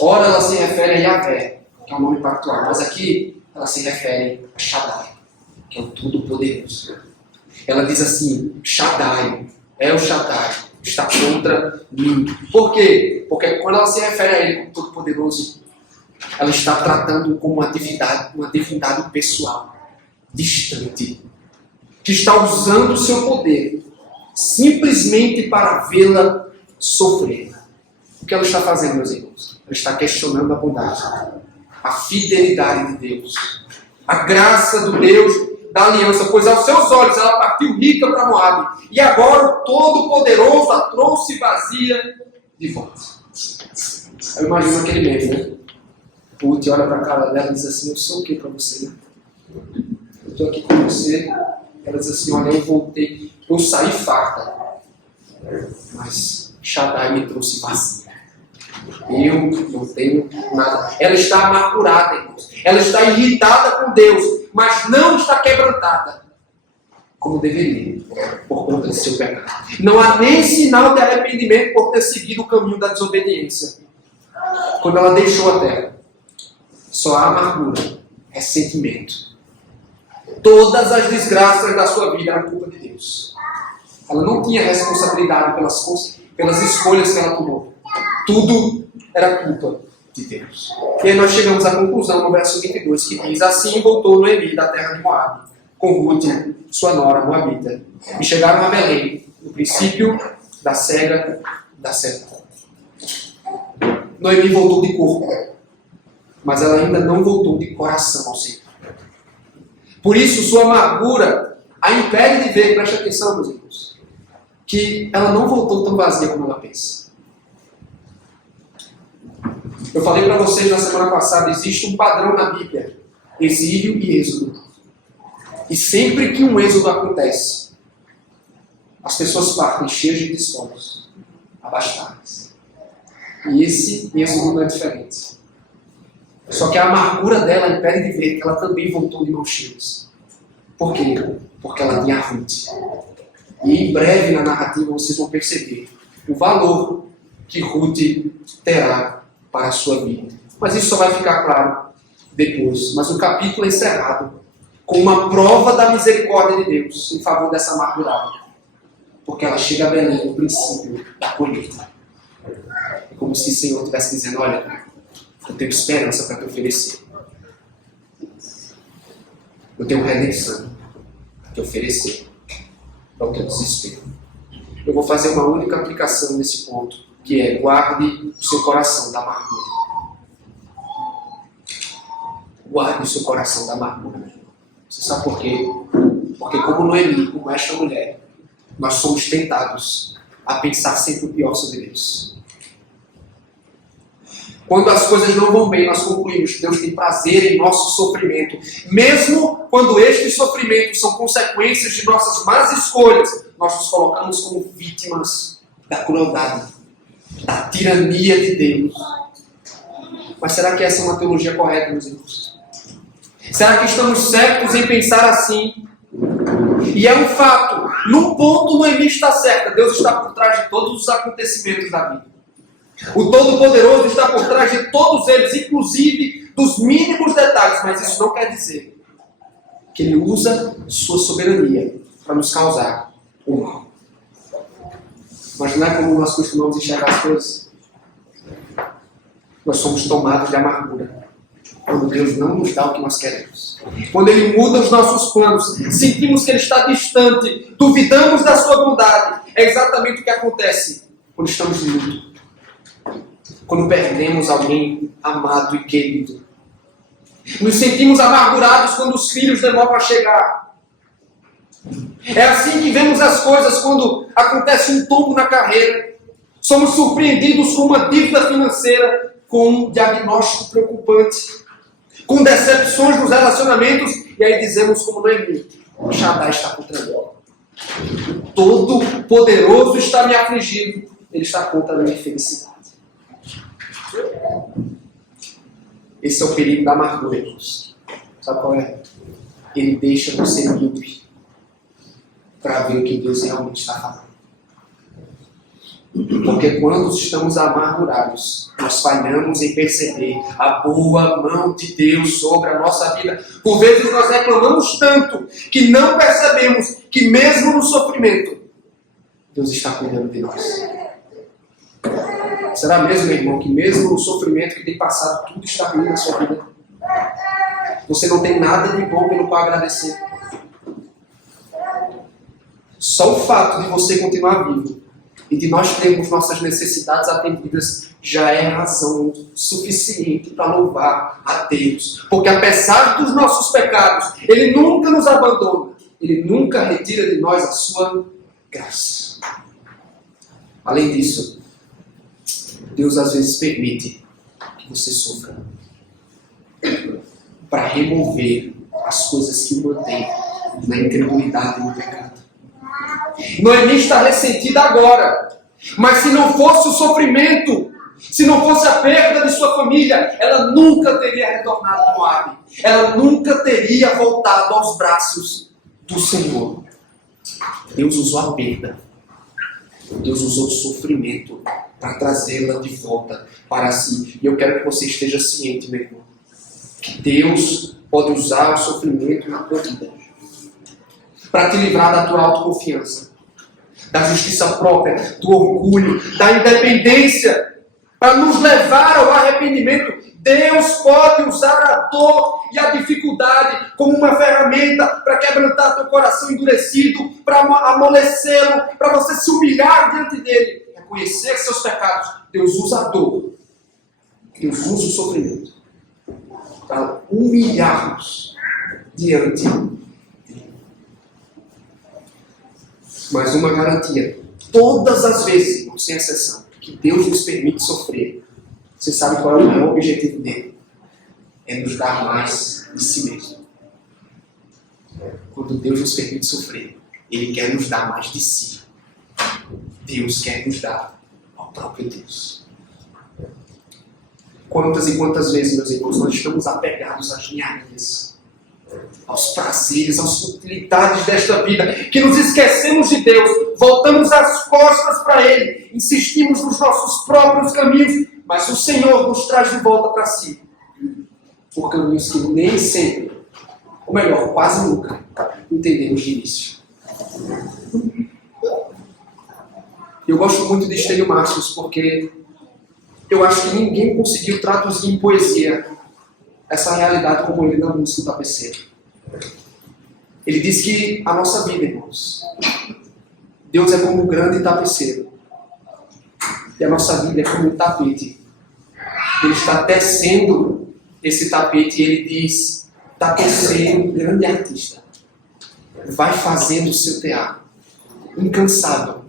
Ora, ela se refere a Yahvé, que é um nome pactual, mas aqui ela se refere a Shaddai, que é o Todo-Poderoso. Ela diz assim: Shaddai, é o Shaddai, está contra mim. Por quê? Porque quando ela se refere a ele como Todo-Poderoso, ela está tratando como uma divindade pessoal, distante, que está usando o seu poder simplesmente para vê-la sofrer. O que ela está fazendo, meus irmãos? Ela está questionando a bondade, a fidelidade de Deus, a graça do Deus da aliança, pois aos seus olhos ela partiu rica para Moabe, e agora o Todo-Poderoso a trouxe vazia de volta. Eu imagino aquele meme, né? Ruth olha para a cara dela e diz assim: eu sou o que para você? Né? Eu estou aqui com você. Ela diz assim: olha, eu voltei, eu saí farta, mas Shaddai me trouxe vazia. Eu não tenho nada. Ela está amargurada, irmãos. Ela está irritada com Deus, mas não está quebrantada como deveria, por conta de seu pecado. Não há nem sinal de arrependimento por ter seguido o caminho da desobediência. Quando ela deixou a terra, só há amargura, ressentimento. Todas as desgraças da sua vida eram culpa de Deus. Ela não tinha responsabilidade pelas escolhas que ela tomou. Tudo era culpa de Deus. E aí nós chegamos à conclusão no verso 22, que diz: assim voltou Noemi da terra de Moabe, com Ruth, sua nora moabita, e chegaram a Belém, no princípio da cega da seta. Noemi voltou de corpo, mas ela ainda não voltou de coração ao Senhor. Por isso, sua amargura a impede de ver, preste atenção, meus irmãos, que ela não voltou tão vazia como ela pensa. Eu falei para vocês na semana passada, existe um padrão na Bíblia: exílio e êxodo. E sempre que um êxodo acontece, as pessoas partem cheias de despojos, abastadas. E esse êxodo não é diferente. Só que a amargura dela impede de ver que ela também voltou de mãos cheias. Por quê? Porque ela tinha Ruth. E em breve na narrativa vocês vão perceber o valor que Ruth terá para a sua vida. Mas isso só vai ficar claro depois. Mas o capítulo é encerrado com uma prova da misericórdia de Deus em favor dessa amargurada. Porque ela chega a Belém no princípio da colheita. É como se o Senhor estivesse dizendo: olha, eu tenho esperança para te oferecer. Eu tenho redenção para te oferecer para o teu desespero. Eu vou fazer uma única aplicação nesse ponto, que é: guarde o seu coração da amargura. Guarde o seu coração da amargura. Você sabe por quê? Porque como Noemi, como esta mulher, nós somos tentados a pensar sempre o pior sobre Deus. Quando as coisas não vão bem, nós concluímos que Deus tem prazer em nosso sofrimento. Mesmo quando estes sofrimentos são consequências de nossas más escolhas, nós nos colocamos como vítimas da crueldade, da tirania de Deus. Mas será que essa é uma teologia correta, meus irmãos? Será que estamos certos em pensar assim? E é um fato. Num ponto, Noemi está certa. Deus está por trás de todos os acontecimentos da vida. O Todo-Poderoso está por trás de todos eles, inclusive dos mínimos detalhes. Mas isso não quer dizer que Ele usa sua soberania para nos causar o mal. Mas não é como nós costumamos enxergar as coisas. Nós somos tomados de amargura quando Deus não nos dá o que nós queremos. Quando Ele muda os nossos planos, sentimos que Ele está distante, duvidamos da sua bondade. É exatamente o que acontece quando estamos em luto. Quando perdemos alguém amado e querido. Nos sentimos amargurados quando os filhos demoram a chegar. É assim que vemos as coisas quando acontece um tombo na carreira. Somos surpreendidos com uma dívida financeira, com um diagnóstico preocupante, com decepções nos relacionamentos, e aí dizemos como Noemi: o Shaddai está contra mim. O Todo-Poderoso está me afligindo. Ele está contra a minha felicidade. Esse é o perigo da amargura, irmãos. Sabe qual é? Ele deixa você míope para ver o que Deus realmente está falando. Porque quando estamos amargurados, nós falhamos em perceber a boa mão de Deus sobre a nossa vida. Por vezes nós reclamamos tanto que não percebemos que mesmo no sofrimento, Deus está cuidando de nós. Será mesmo, meu irmão, que mesmo no sofrimento que tem passado, tudo está ruim na sua vida? Você não tem nada de bom pelo qual agradecer. Só o fato de você continuar vivo e de nós termos nossas necessidades atendidas já é razão suficiente para louvar a Deus. Porque apesar dos nossos pecados, Ele nunca nos abandona. Ele nunca retira de nós a sua graça. Além disso, Deus às vezes permite que você sofra para remover as coisas que o mantêm na incredulidade e no pecado. Noemi está ressentida agora, mas se não fosse o sofrimento, se não fosse a perda de sua família, ela nunca teria retornado a Moabe. Ela nunca teria voltado aos braços do Senhor. Deus usou a perda. Deus usou o sofrimento para trazê-la de volta para si. E eu quero que você esteja ciente, meu irmão, que Deus pode usar o sofrimento na tua vida para te livrar da tua autoconfiança, da justiça própria, do orgulho, da independência, para nos levar ao arrependimento. Deus pode usar a dor e a dificuldade como uma ferramenta para quebrantar teu coração endurecido, para amolecê-lo, para você se humilhar diante dele, reconhecer seus pecados. Deus usa a dor, Deus usa o sofrimento para humilhar-nos diante dele. Mas uma garantia, todas as vezes, sem exceção, que Deus nos permite sofrer, você sabe qual é o maior objetivo dele? É nos dar mais de si mesmo. Quando Deus nos permite sofrer, Ele quer nos dar mais de si. Deus quer nos dar ao próprio Deus. Quantas e quantas vezes, meus irmãos, nós estamos apegados às ninharias, aos prazeres, às futilidades desta vida, que nos esquecemos de Deus, voltamos as costas para Ele, insistimos nos nossos próprios caminhos, mas o Senhor nos traz de volta para si, por caminhos que nem sempre, ou melhor, quase nunca, entendemos de início. Eu gosto muito de Estênio Marcius, porque eu acho que ninguém conseguiu traduzir em poesia essa realidade como ele na música do Tapeceiro. Ele diz que a nossa vida, irmãos, Deus é como um grande tapeceiro. E a nossa vida é como um tapete. Ele está tecendo esse tapete e ele diz, tapeceiro, grande artista, vai fazendo o seu teatro, incansável,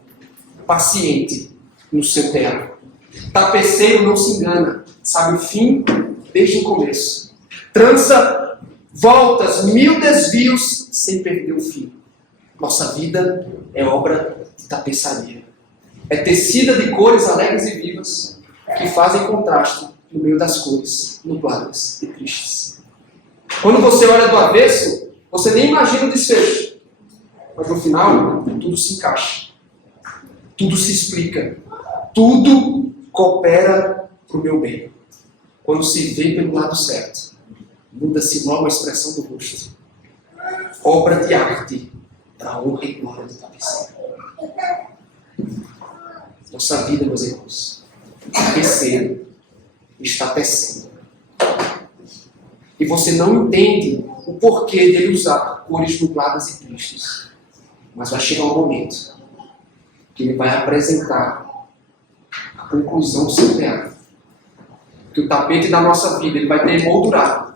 paciente no seu teatro. Tapeceiro não se engana, sabe o fim desde o começo. Trança voltas, 1000 desvios sem perder o fio. Nossa vida é obra de tapeçaria. É tecida de cores alegres e vivas que fazem contraste no meio das cores nubladas e tristes. Quando você olha do avesso, você nem imagina o desfecho. Mas no final, tudo se encaixa. Tudo se explica. Tudo coopera para o meu bem. Quando se vê pelo lado certo, muda-se logo a expressão do rosto. Obra de arte para a honra e glória do tapeceiro. Nossa vida, meus irmãos, tapeceiro está tecendo. E você não entende o porquê dele usar cores nubladas e tristes. Mas vai chegar um momento que ele vai apresentar a conclusão do seu teatro. Que o tapete da nossa vida ele vai ter emoldurado.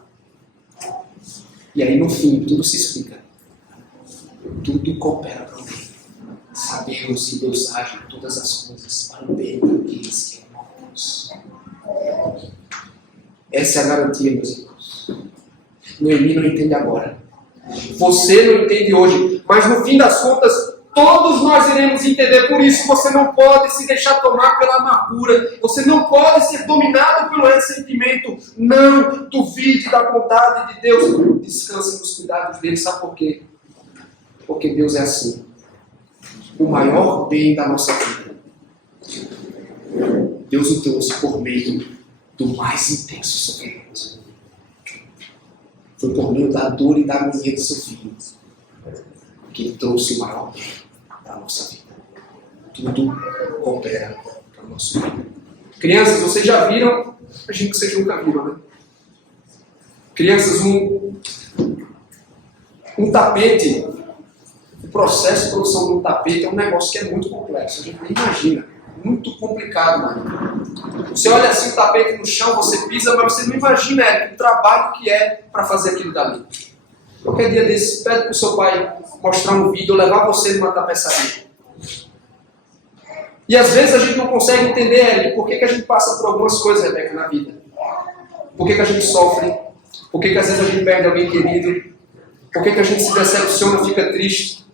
E aí no fim tudo se explica. Tudo coopera para o bem. Sabemos que Deus age em todas as coisas para o bem daqueles que amam a Deus. Essa é a garantia, meus irmãos. Noemi não entende agora. Você não entende hoje. Mas no fim das contas, Todos nós iremos entender, por isso você não pode se deixar tomar pela amargura, você não pode ser dominado pelo ressentimento. Não duvide da bondade de Deus, descanse nos cuidados dele. Sabe por quê? Porque Deus é assim, o maior bem da nossa vida. Deus o trouxe por meio do mais intenso sofrimento. Foi por meio da dor e da agonia do seu filho que ele trouxe o maior bem da nossa vida. Tudo coopera para o nosso bem. Crianças, vocês já viram? Imagino que vocês nunca viram, né? Crianças, um tapete, o processo de produção de um tapete é um negócio que é muito complexo. A gente nem imagina. Muito complicado, mano. Você olha assim o tapete no chão, você pisa, mas você não imagina o trabalho que é para fazer aquilo dali. Qualquer dia desse, pede para o seu pai mostrar um vídeo ou levar você numa tapeçaria. E às vezes a gente não consegue entender por que a gente passa por algumas coisas, Rebeca, na vida. Por que a gente sofre? Por que às vezes a gente perde alguém querido? Por que a gente se decepciona, fica triste?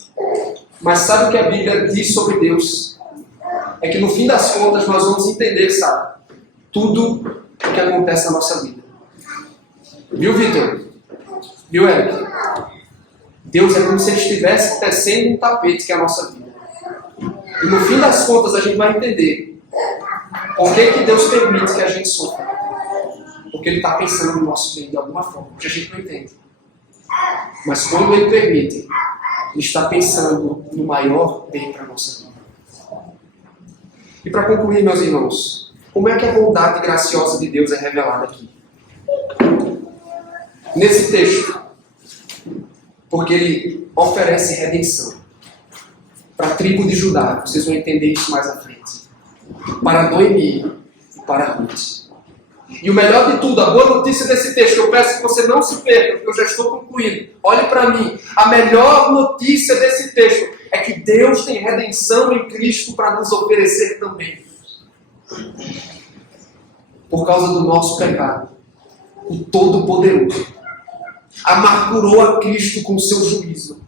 Mas sabe o que a Bíblia diz sobre Deus? É que no fim das contas nós vamos entender, sabe? Tudo o que acontece na nossa vida. Viu, Vitor? Viu, Eric? Deus é como se ele estivesse tecendo um tapete que é a nossa vida. E no fim das contas a gente vai entender por que Deus permite que a gente sofra. Porque ele está pensando no nosso bem de alguma forma, que a gente não entende. Mas quando ele permite, ele está pensando no maior bem para a nossa vida. E para concluir, meus irmãos, como é que a bondade graciosa de Deus é revelada aqui? Nesse texto, porque ele oferece redenção para a tribo de Judá, vocês vão entender isso mais à frente, para Noemi e para Ruth. E o melhor de tudo, a boa notícia desse texto, eu peço que você não se perca, porque eu já estou concluindo. Olhe para mim, a melhor notícia desse texto é que Deus tem redenção em Cristo para nos oferecer também. Por causa do nosso pecado, o Todo-Poderoso amargurou a Cristo com o seu juízo.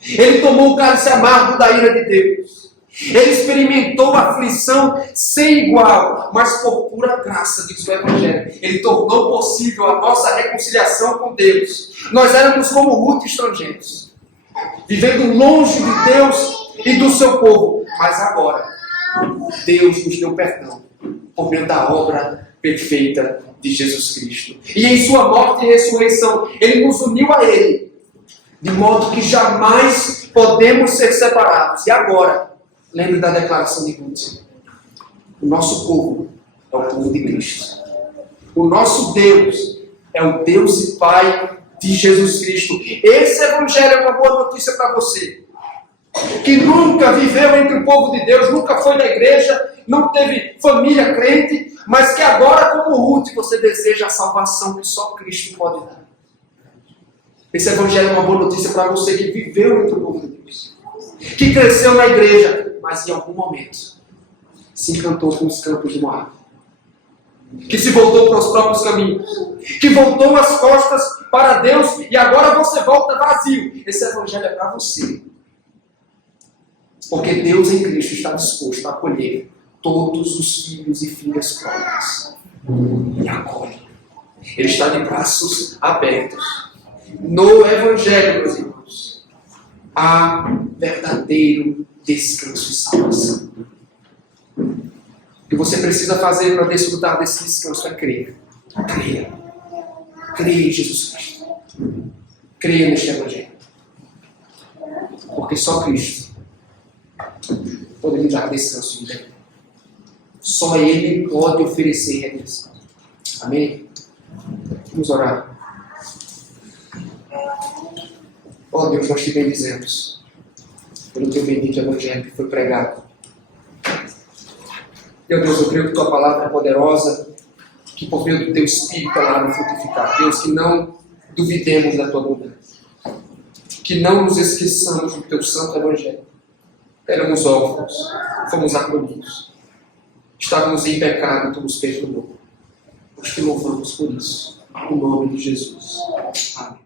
Ele tomou o cálice amargo da ira de Deus. Ele experimentou a aflição sem igual, mas por pura graça, diz o Evangelho, ele tornou possível a nossa reconciliação com Deus. Nós éramos como Ruth estrangeiros, vivendo longe de Deus e do seu povo. Mas agora, Deus nos deu perdão por meio da obra perfeita de Jesus Cristo. E em sua morte e ressurreição, Ele nos uniu a Ele, de modo que jamais podemos ser separados. E agora, lembre da declaração de Ruth. O nosso povo é o povo de Cristo. O nosso Deus é o Deus e Pai de Jesus Cristo. Esse Evangelho é uma boa notícia para você, que nunca viveu entre o povo de Deus, nunca foi na igreja, não teve família crente, mas que agora, como Ruth, você deseja a salvação que só Cristo pode dar. Esse Evangelho é uma boa notícia para você que viveu entre o povo de Deus, que cresceu na igreja, mas em algum momento se encantou com os campos de Moab, que se voltou para os próprios caminhos, que voltou as costas para Deus e agora você volta vazio. Esse Evangelho é para você, porque Deus em Cristo está disposto a acolher todos os filhos e filhas próprias e acolhe. Ele está de braços abertos. No Evangelho, meus irmãos, há verdadeiro descanso e salvação. O que você precisa fazer para desfrutar desse descanso é crer. Creia. Creia em Jesus Cristo. Creia neste Evangelho. Porque só Cristo pode lhe dar descanso e vida. Só Ele pode oferecer redenção. Amém? Vamos orar. Ó Deus, nós te bendizemos pelo teu bendito Evangelho que foi pregado. Meu Deus, eu creio que tua palavra é poderosa, que por meio do teu Espírito ela vai frutificar. Deus, que não duvidemos da tua bondade, que não nos esqueçamos do teu santo Evangelho. Éramos órfãos, fomos acolhidos, estávamos em pecado, tu nos perdoou. Nós te louvamos por isso, no nome de Jesus. Amém.